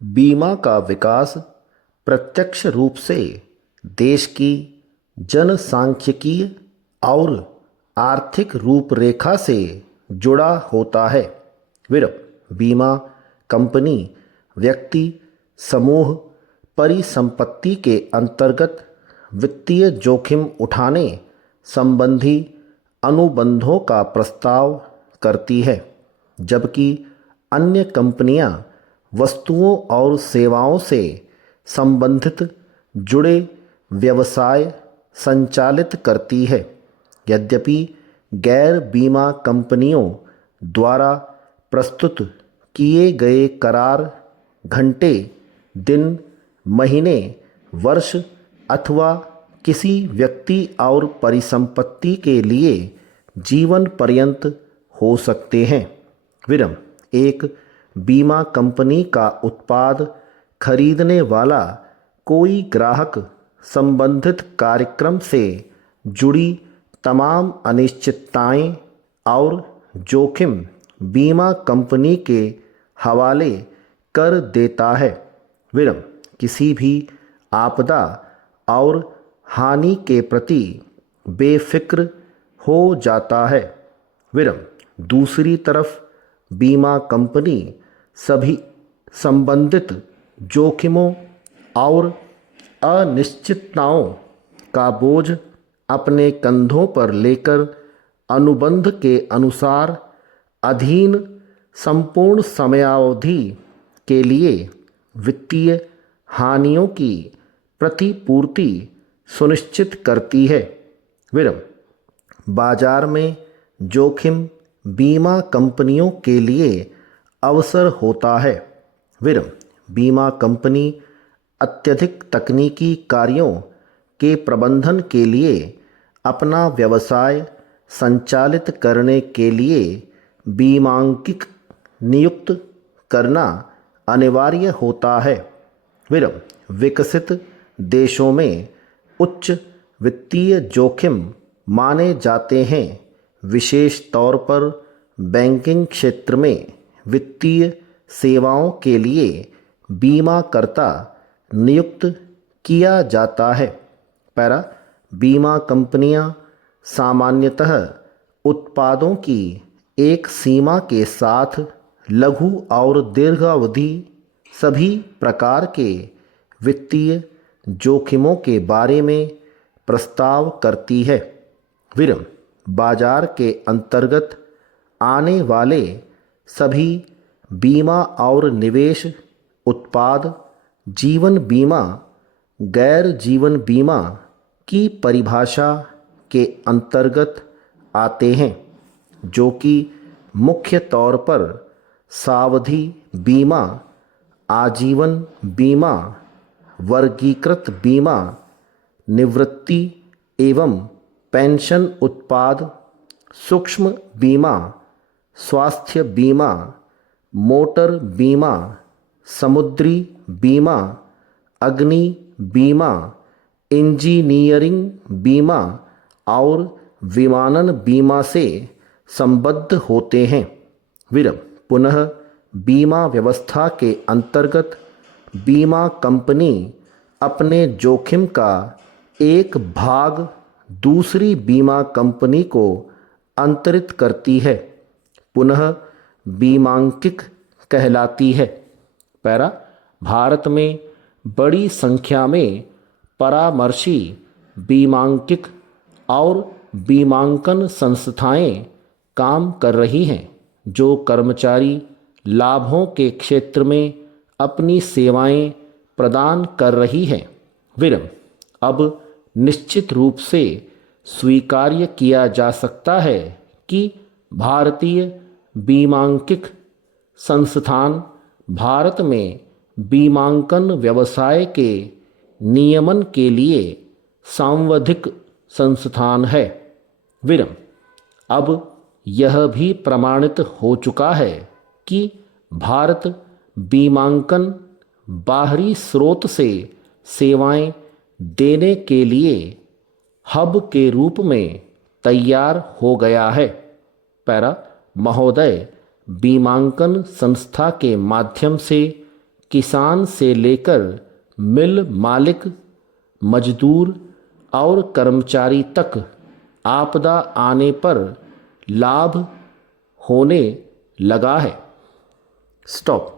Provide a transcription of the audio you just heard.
बीमा का विकास प्रत्यक्ष रूप से देश की जनसांख्यिकीय और आर्थिक रूपरेखा से जुड़ा होता है। बीमा कंपनी व्यक्ति, समूह, परिसंपत्ति के अंतर्गत वित्तीय जोखिम उठाने संबंधी अनुबंधों का प्रस्ताव करती है, जबकि अन्य कंपनियां वस्तुओं और सेवाओं से संबंधित जुड़े व्यवसाय संचालित करती है। यद्यपि गैर बीमा कंपनियों द्वारा प्रस्तुत किए गए करार घंटे, दिन, महीने, वर्ष अथवा किसी व्यक्ति और परिसंपत्ति के लिए जीवन पर्यंत हो सकते हैं। एक बीमा कंपनी का उत्पाद खरीदने वाला कोई ग्राहक संबंधित कार्यक्रम से जुड़ी तमाम अनिश्चितताएं और जोखिम बीमा कंपनी के हवाले कर देता है। किसी भी आपदा और हानि के प्रति बेफिक्र हो जाता है। दूसरी तरफ बीमा कंपनी सभी संबंधित जोखिमों और अनिश्चितताओं का बोझ अपने कंधों पर लेकर अनुबंध के अनुसार अधीन संपूर्ण समयावधि के लिए वित्तीय हानियों की प्रतिपूर्ति सुनिश्चित करती है। बाजार में जोखिम बीमा कंपनियों के लिए अवसर होता है। बीमा कंपनी अत्यधिक तकनीकी कार्यों के प्रबंधन के लिए अपना व्यवसाय संचालित करने के लिए बीमांकित नियुक्त करना अनिवार्य होता है। विकसित देशों में उच्च वित्तीय जोखिम माने जाते हैं, विशेष तौर पर बैंकिंग क्षेत्र में वित्तीय सेवाओं के लिए बीमाकर्ता नियुक्त किया जाता है। बीमा कंपनियां सामान्यतः उत्पादों की एक सीमा के साथ लघु और दीर्घावधि सभी प्रकार के वित्तीय जोखिमों के बारे में प्रस्ताव करती है। बाजार के अंतर्गत आने वाले सभी बीमा और निवेश उत्पाद जीवन बीमा, गैर जीवन बीमा की परिभाषा के अंतर्गत आते हैं, जो कि मुख्य तौर पर सावधि बीमा, आजीवन बीमा, वर्गीकृत बीमा, निवृत्ति एवं पेंशन उत्पाद, सूक्ष्म बीमा, स्वास्थ्य बीमा, मोटर बीमा, समुद्री बीमा, अग्नि बीमा, इंजीनियरिंग बीमा और विमानन बीमा से संबद्ध होते हैं। पुनः बीमा व्यवस्था के अंतर्गत बीमा कंपनी अपने जोखिम का एक भाग दूसरी बीमा कंपनी को अंतरित करती है, पुनः बीमांकित कहलाती है। भारत में बड़ी संख्या में परामर्शी बीमांकित और बीमांकन संस्थाएं काम कर रही हैं, जो कर्मचारी लाभों के क्षेत्र में अपनी सेवाएं प्रदान कर रही हैं। अब निश्चित रूप से स्वीकार्य किया जा सकता है कि भारतीय बीमांकित संस्थान भारत में बीमांकन व्यवसाय के नियमन के लिए सांविधिक संस्थान है। अब यह भी प्रमाणित हो चुका है कि भारत बीमांकन बाहरी स्रोत से सेवाएं देने के लिए हब के रूप में तैयार हो गया है। महोदय बीमांकन संस्था के माध्यम से किसान से लेकर मिल मालिक, मजदूर और कर्मचारी तक आपदा आने पर लाभ होने लगा है। स्टॉप।